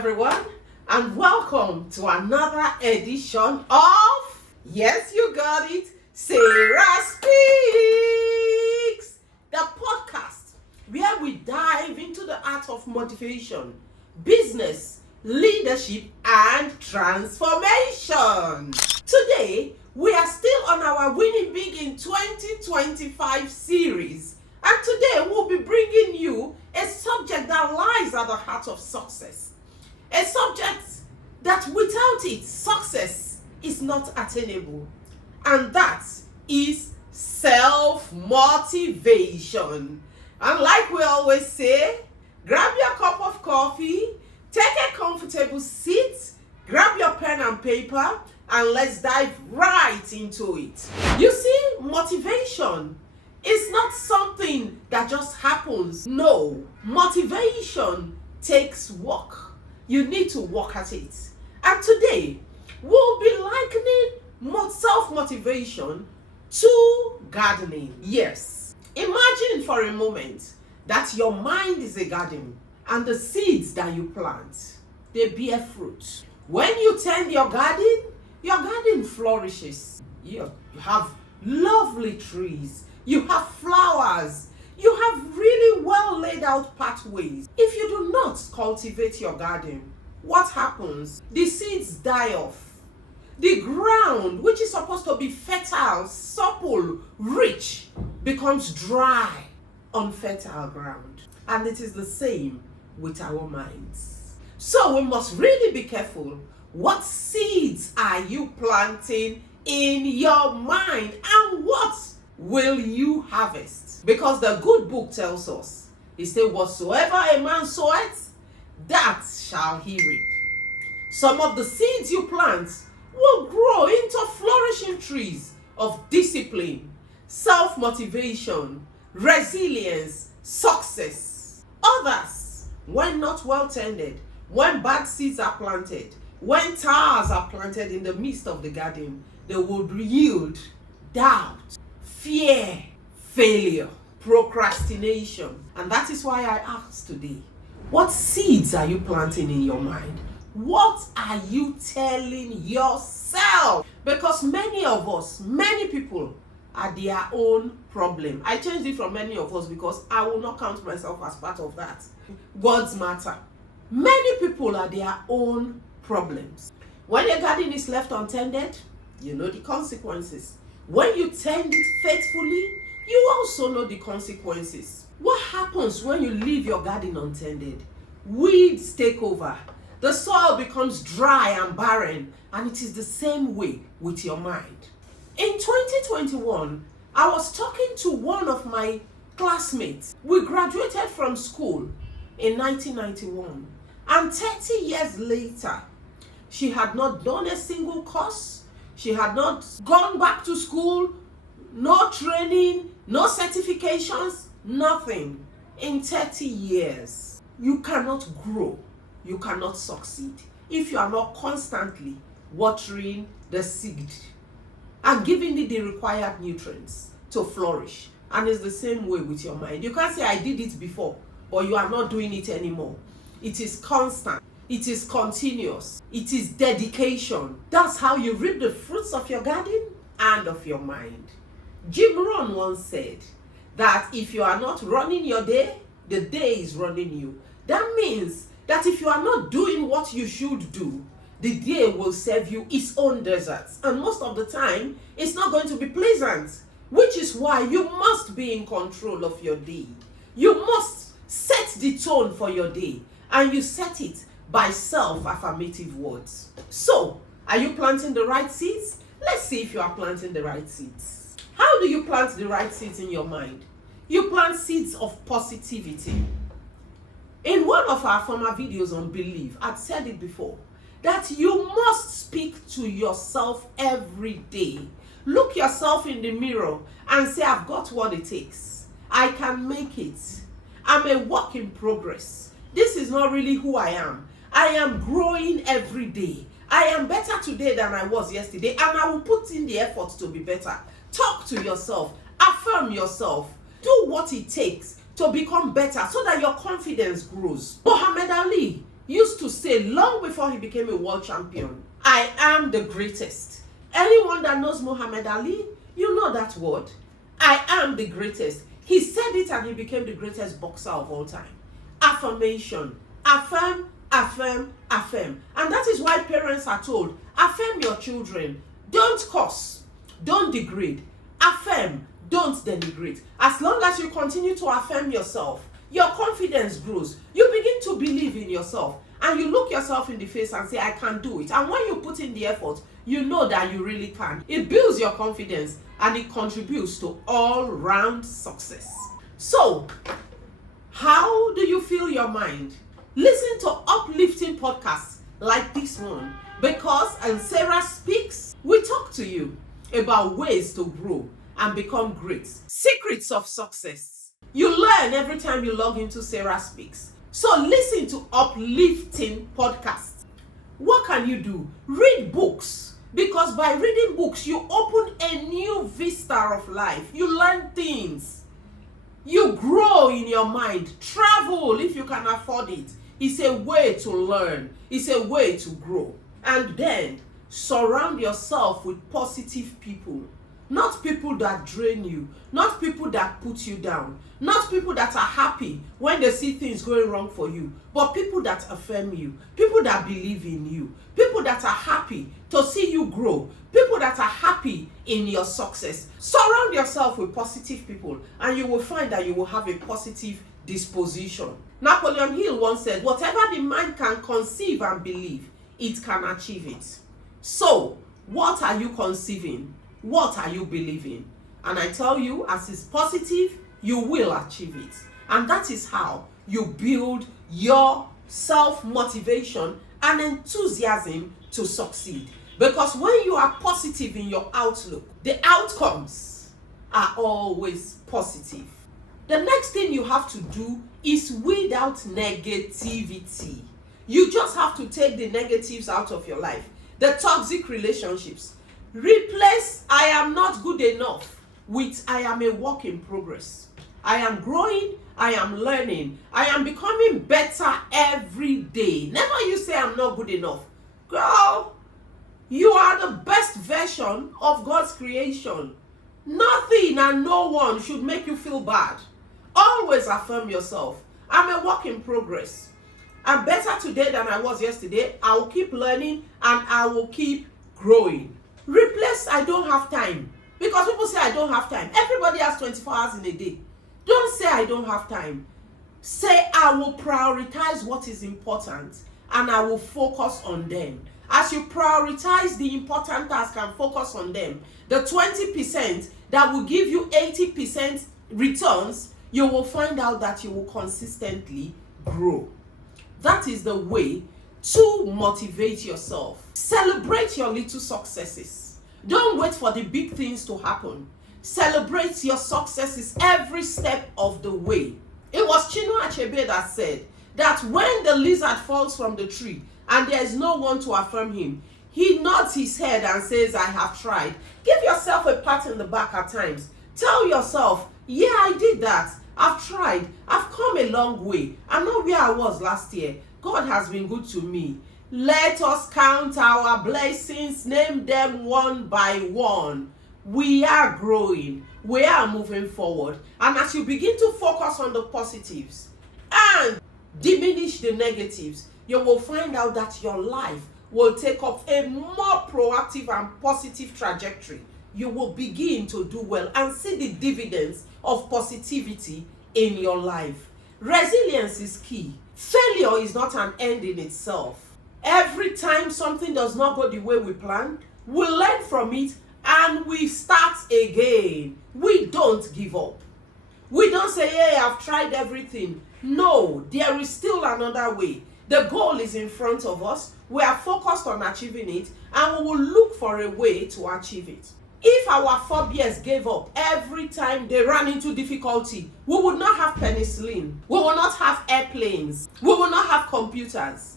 everyone, and welcome to another edition of, yes, you got it, Sarah Speaks, the podcast where we dive into the art of motivation, business, leadership, and transformation. Today, we are still on our Winning Big in 2025 series, and today we'll be bringing you a subject that lies at the heart of success. A subject that without it, success is not attainable. And that is self-motivation. And like we always say, grab your cup of coffee, take a comfortable seat, grab your pen and paper, and let's dive right into it. You see, motivation is not something that just happens. No, motivation takes work. You need to work at it. And today, we'll be likening self-motivation to gardening. Yes. Imagine for a moment that your mind is a garden and the seeds that you plant, they bear fruit. When you tend your garden flourishes. You have lovely trees. You have flowers. You have really well laid out pathways. If you do not cultivate your garden, what happens? The seeds die off. The ground, which is supposed to be fertile, supple, rich, becomes dry, unfertile ground. And it is the same with our minds. So we must really be careful. What seeds are you planting in your mind, and what will you harvest? Because the good book tells us, it says, whatsoever a man soweth, that shall he reap. Some of the seeds you plant will grow into flourishing trees of discipline, self-motivation, resilience, success. Others, when not well tended, when bad seeds are planted, when tares are planted in the midst of the garden, they will yield doubt, fear, failure, procrastination. And that is why I asked today, what seeds are you planting in your mind? What are you telling yourself? Because many of us, many people are their own problem. I changed it from many of us because I will not count myself as part of that. God's matter. Many people are their own problems. When your garden is left untended, you know the consequences. When you tend it faithfully, you also know the consequences. What happens when you leave your garden untended? Weeds take over. The soil becomes dry and barren, and it is the same way with your mind. In 2021, I was talking to one of my classmates. We graduated from school in 1991, and 30 years later, she had not done a single course. She had not gone back to school, no training, no certifications, nothing. In 30 years, you cannot grow, you cannot succeed if you are not constantly watering the seed and giving it the required nutrients to flourish. And it's the same way with your mind. You can't say, I did it before, but you are not doing it anymore. It is constant. It is continuous. It is dedication. That's how you reap the fruits of your garden and of your mind. Jim Rohn once said that if you are not running your day, the day is running you. That means that if you are not doing what you should do, the day will serve you its own deserts. And most of the time, it's not going to be pleasant, which is why you must be in control of your day. You must set the tone for your day, and you set it by self-affirmative words. So, are you planting the right seeds? Let's see if you are planting the right seeds. How do you plant the right seeds in your mind? You plant seeds of positivity. In one of our former videos on belief, I've said it before, that you must speak to yourself every day. Look yourself in the mirror and say, I've got what it takes. I can make it. I'm a work in progress. This is not really who I am. I am growing every day. I am better today than I was yesterday, and I will put in the effort to be better. Talk to yourself. Affirm yourself. Do what it takes to become better so that your confidence grows. Muhammad Ali used to say long before he became a world champion, I am the greatest. Anyone that knows Muhammad Ali, you know that word. I am the greatest. He said it and he became the greatest boxer of all time. Affirmation. Affirm, affirm, affirm. And that is why parents are told, affirm your children. Don't curse. Don't degrade. Affirm. Don't denigrate. As long as you continue to affirm yourself, your confidence grows. You begin to believe in yourself. And you look yourself in the face and say, I can do it. And when you put in the effort, you know that you really can. It builds your confidence and it contributes to all-round success. So, how do you feel your mind? Listen to uplifting podcasts like this one, because on Sarah Speaks, we talk to you about ways to grow and become great. Secrets of success. You learn every time you log into Sarah Speaks. So listen to uplifting podcasts. What can you do? Read books. Because by reading books, you open a new vista of life. You learn things. You grow in your mind. Travel if you can afford it. It's a way to learn. It's a way to grow. And then surround yourself with positive people. Not people that drain you. Not people that put you down. Not people that are happy when they see things going wrong for you. But people that affirm you. People that believe in you. People that are happy to see you grow. People that are happy in your success. Surround yourself with positive people and you will find that you will have a positive disposition. Napoleon Hill once said, whatever the mind can conceive and believe, it can achieve it. So, what are you conceiving? What are you believing? And I tell you, as is positive, you will achieve it. And that is how you build your self-motivation and enthusiasm to succeed. Because when you are positive in your outlook, the outcomes are always positive. The next thing you have to do is weed out negativity. You just have to take the negatives out of your life. The toxic relationships. Replace I am not good enough with I am a work in progress. I am growing, I am learning, I am becoming better every day. Never you say I'm not good enough. Girl, you are the best version of God's creation. Nothing and no one should make you feel bad. Always affirm yourself. I'm a work in progress. I'm better today than I was yesterday. I will keep learning and I will keep growing. Replace I don't have time. Because people say I don't have time. Everybody has 24 hours in a day. Don't say I don't have time. Say I will prioritize what is important and I will focus on them. As you prioritize the important tasks and focus on them, the 20% that will give you 80% returns, you will find out that you will consistently grow. That is the way to motivate yourself. Celebrate your little successes. Don't wait for the big things to happen. Celebrate your successes every step of the way. It was Chinua Achebe that said that when the lizard falls from the tree and there is no one to affirm him, he nods his head and says, I have tried. Give yourself a pat in the back at times. Tell yourself, yeah, I did that. I've tried. I've come a long way. I'm not where I was last year. God has been good to me. Let us count our blessings, name them one by one. We are growing. We are moving forward. And as you begin to focus on the positives and diminish the negatives, you will find out that your life will take up a more proactive and positive trajectory. You will begin to do well and see the dividends of positivity in your life. Resilience is key. Failure is not an end in itself. Every time something does not go the way we planned, we learn from it and we start again. We don't give up. We don't say, hey, I've tried everything. No, there is still another way. The goal is in front of us. We are focused on achieving it and we will look for a way to achieve it. If our forebears gave up every time they ran into difficulty, we would not have penicillin. We will not have airplanes. We will not have computers.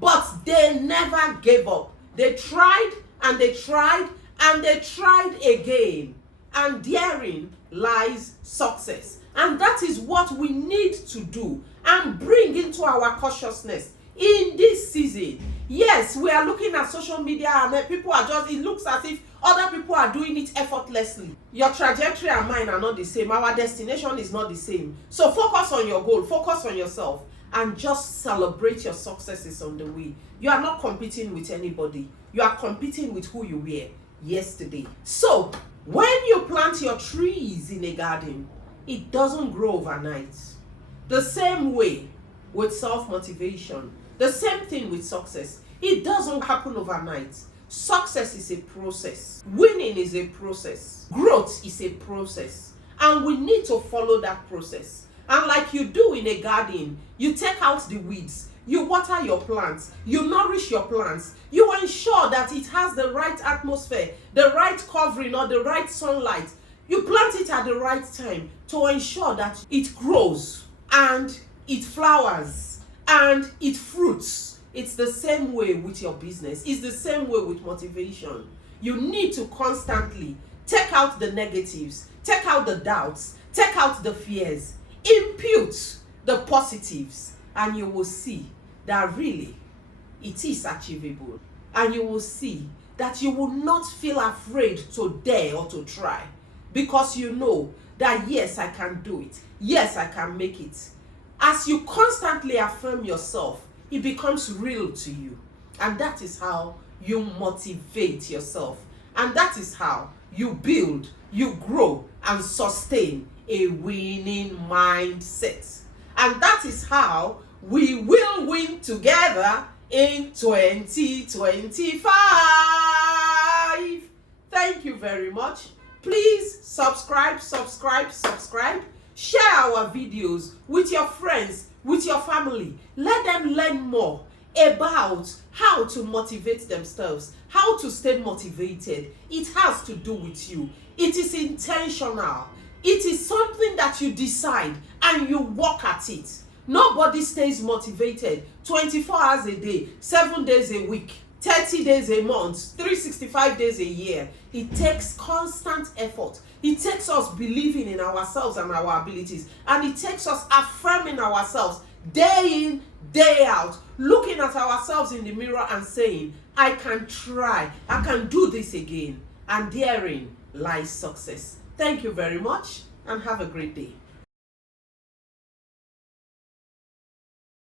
But they never gave up. They tried and they tried and they tried again. And therein lies success. And that is what we need to do and bring into our consciousness in this season. Yes, we are looking at social media and people are just, it looks as if other people are doing it effortlessly. Your trajectory and mine are not the same. Our destination is not the same. So focus on your goal, focus on yourself, and just celebrate your successes on the way. You are not competing with anybody. You are competing with who you were yesterday. So when you plant your trees in a garden, it doesn't grow overnight. The same way with self-motivation, the same thing with success. It doesn't happen overnight. Success is a process. Winning is a process. Growth is a process. And we need to follow that process. And like you do in a garden, you take out the weeds, you water your plants, you nourish your plants, you ensure that it has the right atmosphere, the right covering or the right sunlight. You plant it at the right time to ensure that it grows and it flowers and it fruits. It's the same way with your business. It's the same way with motivation. You need to constantly take out the negatives, take out the doubts, take out the fears, impute the positives, and you will see that really it is achievable. And you will see that you will not feel afraid to dare or to try, because you know that yes, I can do it. Yes, I can make it. As you constantly affirm yourself, it becomes real to you. And that is how you motivate yourself. And that is how you build, you grow, and sustain a winning mindset. And that is how we will win together in 2025. Thank you very much. Please subscribe. Share our videos with your friends, with your family. Let them learn more about how to motivate themselves, how to stay motivated. It has to do with you. It is intentional. It is something that you decide and you work at it. Nobody stays motivated 24 hours a day, 7 days a week, 30 days a month, 365 days a year. It takes constant effort. It takes us believing in ourselves and our abilities. And it takes us affirming ourselves day in, day out, looking at ourselves in the mirror and saying, I can try, I can do this again. And therein lies success. Thank you very much and have a great day.